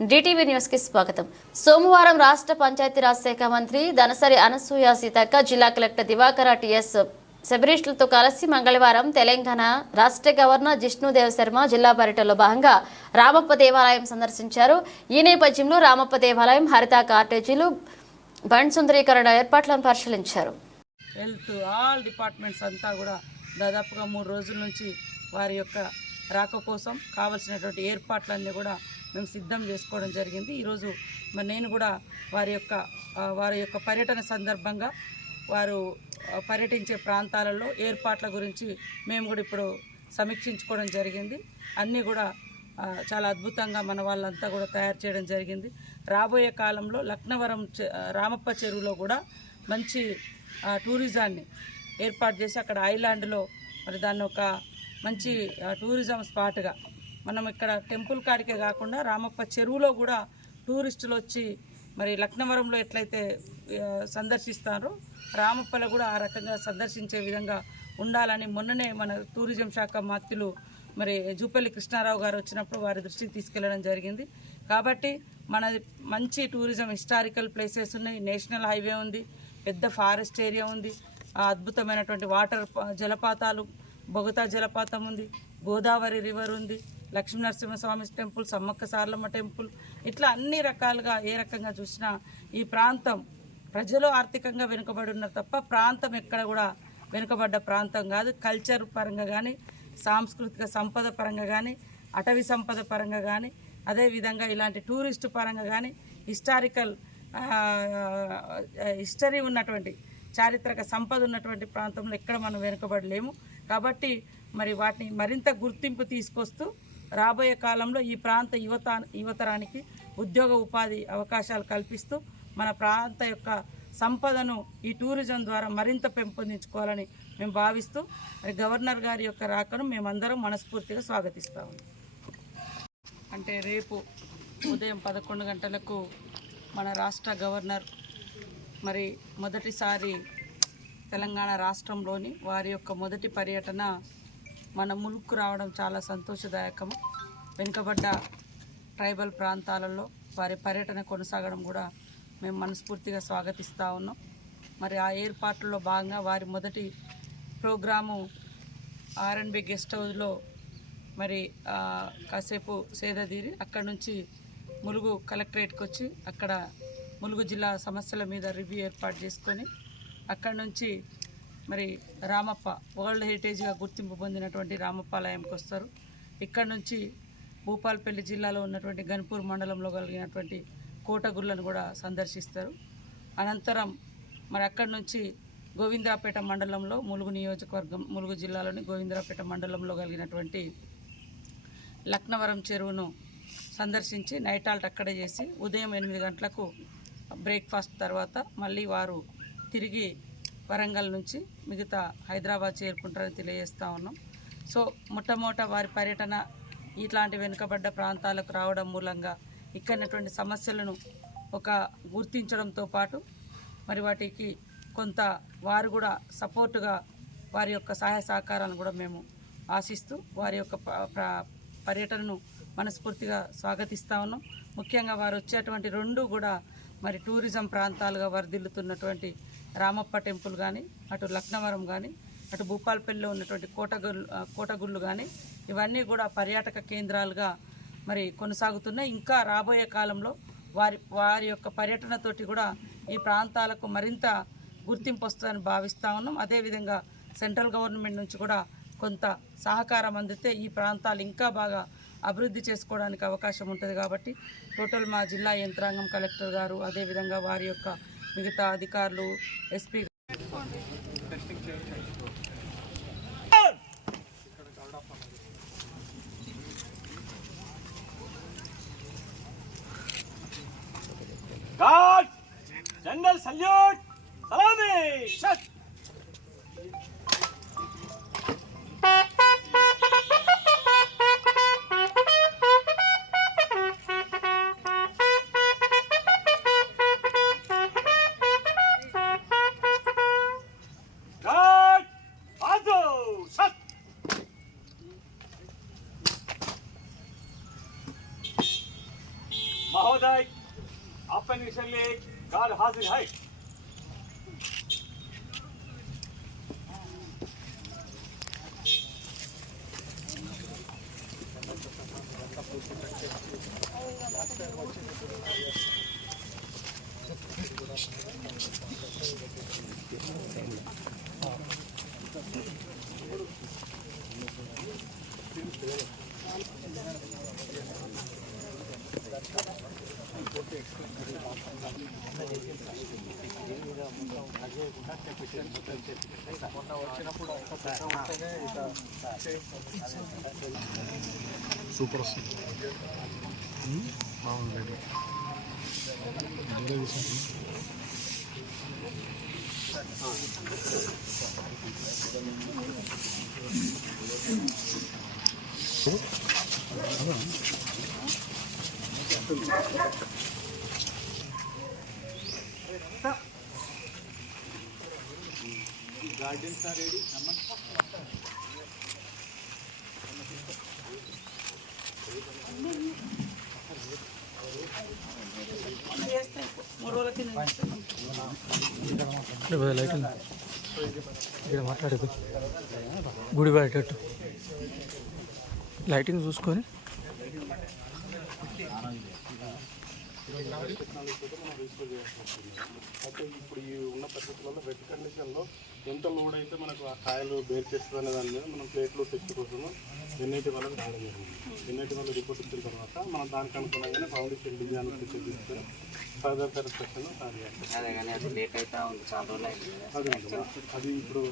DTV న్యూస్కి స్వాగతం. సోమవారం రాష్ట్ర పంచాయతీరాజ్ శాఖ మంత్రి దనసరి అనసూయ సీతక్క జిల్లా కలెక్టర్ దివాకర టిఎస్ శబరీష్లతో కలిసి మంగళవారం తెలంగాణ రాష్ట్ర గవర్నర్ జిష్ణుదేవ్ శర్మ జిల్లా పర్యటనలో భాగంగా రామప్ప దేవాలయం సందర్శించారు. ఈ నేపథ్యంలో రామప్ప దేవాలయం హరిత కార్టేజీలు బండ్ సుందరీకరణ ఏర్పాట్లను పరిశీలించారు. హెల్త్ ఆల్ డిపార్ట్మెంట్స్ అంతా కూడా దాదాపుగా మూడు రోజుల నుంచి వారి యొక్క రాక కోసం కావలసినటువంటి ఏర్పాట్లన్నీ కూడా మేము సిద్ధం చేసుకోవడం జరిగింది. ఈరోజు మరి నేను కూడా వారి యొక్క వారి యొక్క పర్యటన సందర్భంగా వారు పర్యటించే ప్రాంతాలలో ఏర్పాట్ల గురించి మేము కూడా ఇప్పుడు సమీక్షించుకోవడం జరిగింది. అన్నీ కూడా చాలా అద్భుతంగా మన వాళ్ళంతా కూడా తయారు చేయడం జరిగింది. రాబోయే కాలంలో లక్నవరం చె- రామప్ప చెరువులో కూడా మంచి టూరిజాన్ని ఏర్పాటు చేసి అక్కడ ఐలాండ్లో మరి దాన్ని ఒక మంచి టూరిజం స్పాట్గా. మనం ఇక్కడ టెంపుల్ కాడికే కాకుండా రామప్ప చెరువులో కూడా టూరిస్టులు వచ్చి మరి లక్నవరంలో ఎట్లయితే సందర్శిస్తారో రామప్పలో కూడా ఆ రకంగా సందర్శించే విధంగా ఉండాలని మొన్ననే మన టూరిజం శాఖ మంత్రులు మరి జూపల్లి కృష్ణారావు గారు వచ్చినప్పుడు వారి దృష్టికి తీసుకెళ్ళడం జరిగింది. కాబట్టి మన మంచి టూరిజం హిస్టారికల్ ప్లేసెస్ ఉన్నాయి. నేషనల్ హైవే ఉంది. పెద్ద ఫారెస్ట్ ఏరియా ఉంది. అద్భుతమైనటువంటి వాటర్ జలపాతాలు బొగతా జలపాతం ఉంది గోదావరి రివర్ ఉంది లక్ష్మీ నరసింహస్వామి టెంపుల్ సమ్మక్క సార్లమ్మ టెంపుల్. ఇట్లా అన్ని రకాలుగా ఏ రకంగా చూసినా ఈ ప్రాంతం ప్రజలు ఆర్థికంగా వెనుకబడి ఉన్నారు తప్ప ప్రాంతం ఎక్కడ కూడా వెనుకబడ్డ ప్రాంతం కాదు. కల్చర్ పరంగా కానీ సాంస్కృతిక సంపద పరంగా కానీ అటవీ సంపద పరంగా కానీ అదేవిధంగా ఇలాంటి టూరిస్ట్ పరంగా కానీ హిస్టారికల్ హిస్టరీ ఉన్నటువంటి చారిత్రక సంపద ఉన్నటువంటి ప్రాంతంలో ఎక్కడ మనం వెనుకబడలేము. కాబట్టి మరి వాటిని మరింత గుర్తింపు తీసుకొస్తూ రాబోయే కాలంలో ఈ ప్రాంత యువత యువతరానికి ఉద్యోగ ఉపాధి అవకాశాలు కల్పిస్తూ మన ప్రాంత యొక్క సంపదను ఈ టూరిజం ద్వారా మరింత పెంపొందించుకోవాలని మేము భావిస్తూ మరి గవర్నర్ గారి యొక్క రాకను మేమందరం మనస్ఫూర్తిగా స్వాగతిస్తాము అంటే రేపు ఉదయం పదకొండు గంటలకు మన రాష్ట్ర గవర్నర్ మరి మొదటిసారి తెలంగాణ రాష్ట్రంలోని వారి యొక్క మొదటి పర్యటన మన ములుక్కు రావడం చాలా సంతోషదాయకం వెనుకబడ్డ ట్రైబల్ ప్రాంతాలలో వారి పర్యటన కొనసాగడం కూడా మేము మనస్ఫూర్తిగా స్వాగతిస్తూ ఉన్నాం. మరి ఆ ఏర్పాట్లలో భాగంగా వారి మొదటి ప్రోగ్రాము ఆర్ఎన్బి గెస్ట్ హౌస్లో మరి కాసేపు సేదతీరి అక్కడ నుంచి ములుగు కలెక్టరేట్కి వచ్చి అక్కడ ములుగు జిల్లా సమస్యల మీద రివ్యూ ఏర్పాటు చేసుకొని అక్కడి నుంచి మరి రామప్ప వరల్డ్ హెరిటేజ్గా గుర్తింపు పొందినటువంటి రామప్ప ఆలయంకి వస్తారు. ఇక్కడ నుంచి భూపాల్పల్లి జిల్లాలో ఉన్నటువంటి గన్పూర్ మండలంలో కలిగినటువంటి కోటగుళ్ళను కూడా సందర్శిస్తారు. అనంతరం మరి అక్కడి నుంచి గోవిందరాపేట మండలంలో ములుగు నియోజకవర్గం ములుగు జిల్లాలోని గోవిందరాపేట మండలంలో కలిగినటువంటి లక్నవరం చెరువును సందర్శించి నైట్ హాల్ట్ అక్కడే చేసి ఉదయం ఎనిమిది గంటలకు బ్రేక్ఫాస్ట్ తర్వాత మళ్ళీ వారు తిరిగి వరంగల్ నుంచి మిగతా హైదరాబాద్ చేరుకుంటారని తెలియజేస్తూ ఉన్నాం. సో మొట్టమొదట వారి పర్యటన ఇట్లాంటి వెనుకబడ్డ ప్రాంతాలకు రావడం మూలంగా ఇక్కడటువంటి సమస్యలను ఒక గుర్తించడంతో పాటు మరి వాటికి కొంత వారు కూడా సపోర్టుగా వారి యొక్క సహాయ సహకారాలను కూడా మేము ఆశిస్తూ వారి యొక్క పర్యటనను మనస్ఫూర్తిగా స్వాగతిస్తా ఉన్నాం. ముఖ్యంగా వారు వచ్చేటువంటి రెండు కూడా మరి టూరిజం ప్రాంతాలుగా వర్ధిల్లుతున్నటువంటి రామప్ప టెంపుల్ కానీ అటు లక్నవరం కానీ అటు భూపాల్పల్లిలో ఉన్నటువంటి కోటగుళ్ళు కోటగుళ్ళు కానీ ఇవన్నీ కూడా పర్యాటక కేంద్రాలుగా మరి కొనసాగుతున్నాయి. ఇంకా రాబోయే కాలంలో వారి వారి యొక్క పర్యటనతోటి కూడా ఈ ప్రాంతాలకు మరింత గుర్తింపు వస్తుందని భావిస్తా ఉన్నాం. అదేవిధంగా సెంట్రల్ గవర్నమెంట్ నుంచి కూడా కొంత సహకారం అందితే ఈ ప్రాంతాలు ఇంకా బాగా అభివృద్ధి చేసుకోవడానికి అవకాశం ఉంటుంది కాబట్టి టోటల్ మా జిల్లా యంత్రాంగం కలెక్టర్ గారు అదేవిధంగా వారి యొక్క మిగతా అధికారులు ఎస్పీ జనరల్ సల్యూట్ సలామే महोदय आपका निशन लिए गार्ड हाजिर है Thank you. సూపర్ వస్తుంది. మామూలు లేదు దూరం గార్డెన్స్ ఆర్ రెడీ లైటింగ్. ఇక్కడ మాట్లాడేది గుడి పడేటట్టు లైటింగ్ చూసుకొని. అయితే ఇప్పుడు ఈ ఉన్న పరిస్థితులలో వెట్ కండిషన్లో ఎంత లోడ్ అయితే మనకు ఆ కాయలు బేర్ చేస్తుంది అనే దాని మీద మనం ప్లేట్లో టెస్ట్ కోసము ఎన్ఐటి వాళ్ళకి రావడం జరిగింది. ఎన్ఐటి వాళ్ళు రిపోర్ట్ ఇచ్చిన తర్వాత మనం దానికి అనుగుణంగానే ఫౌండేషన్ డిజైన్ తీసుకొని ఫర్దర్ కరెక్షన్ అదే. అది ఇప్పుడు